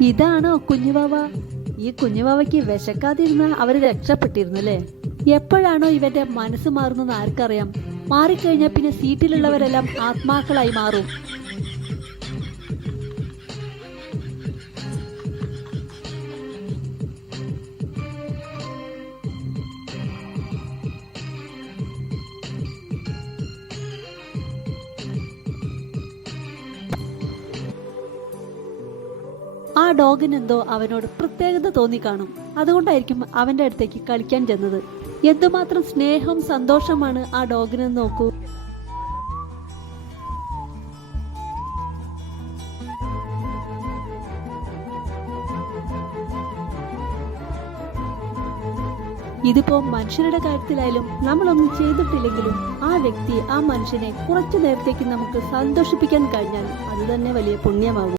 ഇതാണോ കുഞ്ഞുവാവ? ഈ കുഞ്ഞുവാവയ്ക്ക് വിശക്കാതിരുന്ന അവര് രക്ഷപ്പെട്ടിരുന്നു അല്ലേ? എപ്പോഴാണോ ഇവന്റെ മനസ്സ് മാറുന്നെന്ന് ആർക്കറിയാം? മാറിക്കഴിഞ്ഞാൽ പിന്നെ സീറ്റിലുള്ളവരെല്ലാം ആത്മാക്കളായി മാറും. ആ ഡോഗിനെന്തോ അവനോട് പ്രത്യേകത തോന്നിക്കാണും. അതുകൊണ്ടായിരിക്കും അവന്റെ അടുത്തേക്ക് കളിക്കാൻ ചെന്നത്. എന്തുമാത്രം സ്നേഹവും സന്തോഷമാണ് ആ ഡോഗിനെ നോക്കൂ. ഇതിപ്പോ മനുഷ്യരുടെ കാര്യത്തിലായാലും നമ്മളൊന്നും ചെയ്തിട്ടില്ലെങ്കിലും ആ വ്യക്തി ആ മനുഷ്യനെ കുറച്ചു നേരത്തേക്ക് നമുക്ക് സന്തോഷിപ്പിക്കാൻ കഴിഞ്ഞാൽ അത് തന്നെ വലിയ പുണ്യമാകും.